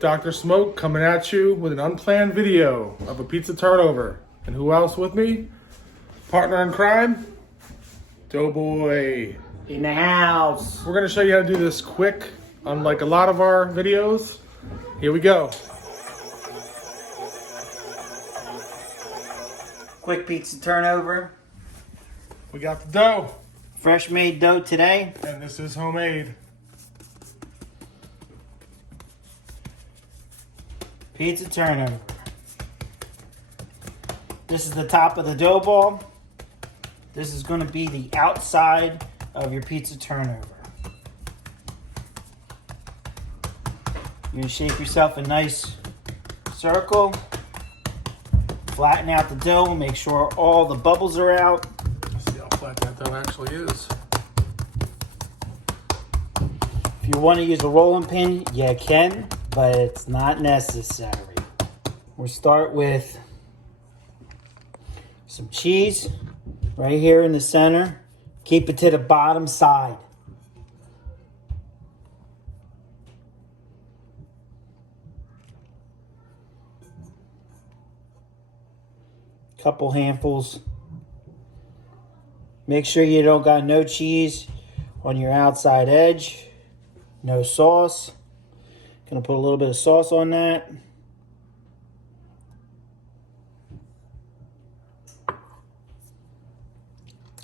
Dr. Smoke coming at you with an unplanned video of a pizza turnover. And who else with me? Partner in crime, Doughboy. In the house. We're gonna show you how to do this quick, unlike a lot of our videos. Here we go. Quick pizza turnover. We got the dough. Fresh made dough today. And this is homemade. Pizza turnover. This is the top of the dough ball. This is going to be the outside of your pizza turnover. You're going to shape yourself a nice circle. Flatten out the dough. Make sure all the bubbles are out. Let's see how flat that dough actually is. If you want to use a rolling pin, you can, but it's not necessary. We'll start with some cheese right here in the center. Keep it to the bottom side. Couple handfuls. Make sure you don't got no cheese on your outside edge. No sauce. Gonna put a little bit of sauce on that.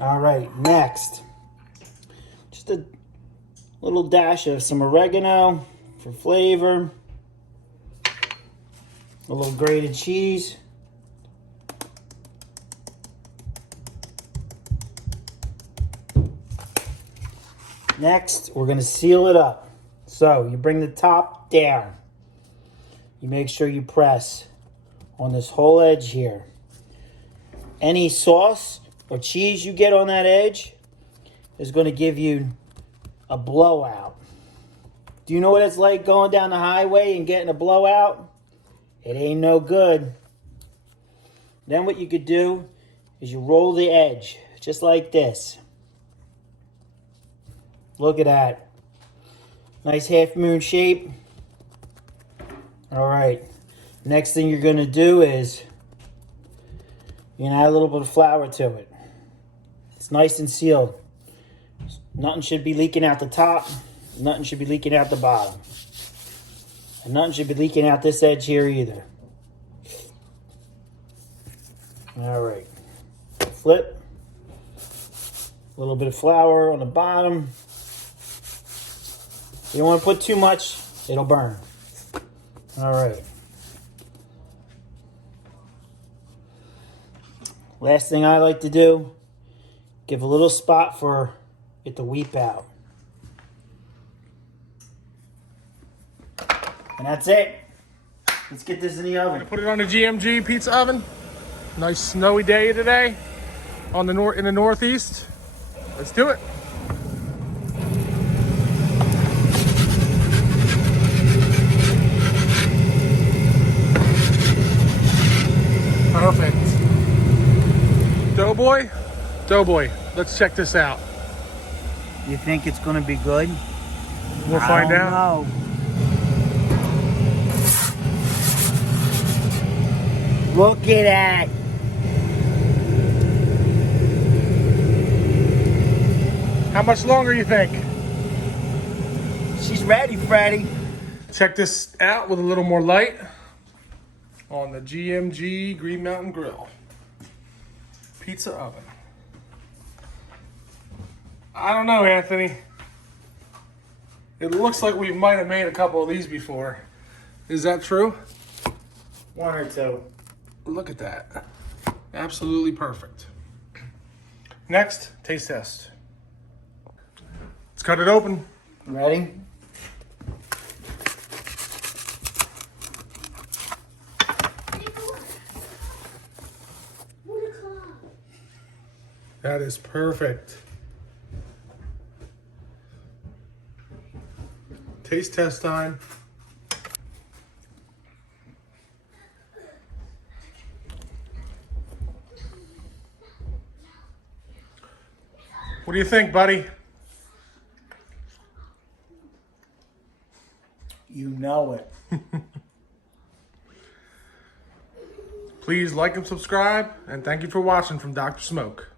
All right, next. Just a little dash of some oregano for flavor. A little grated cheese. Next, we're gonna seal it up. So you bring the top down. You make sure you press on this whole edge here. Any sauce or cheese you get on that edge is going to give you a blowout. Do you know what it's like going down the highway and getting a blowout? It ain't no good. Then what you could do is you roll the edge just like this. Look at that. Nice half moon shape. All right. Next thing you're going to do is you're going to add a little bit of flour to it. It's nice and sealed. Nothing should be leaking out the top. Nothing should be leaking out the bottom. And nothing should be leaking out this edge here either. All right. Flip. A little bit of flour on the bottom. You don't want to put too much, it'll burn. All right. Last thing I like to do, give a little spot for it to weep out. And that's it. Let's get this in the oven. Put it on the GMG pizza oven. Nice snowy day today on the in the northeast. Let's do it. Perfect. Doughboy, let's check this out. You think it's going to be good? We'll find out. Know. Look at that. How much longer you think? She's ready, Freddie. Check this out with a little more light on the GMG Green Mountain Grill pizza oven. I don't know, Anthony. It looks like we might have made a couple of these before. Is that true? One or two. Look at that. Absolutely perfect. Next, taste test. Let's cut it open. Ready? That is perfect. Taste test time. What do you think, buddy? You know it. Please like and subscribe, and thank you for watching from Dr. Smoke.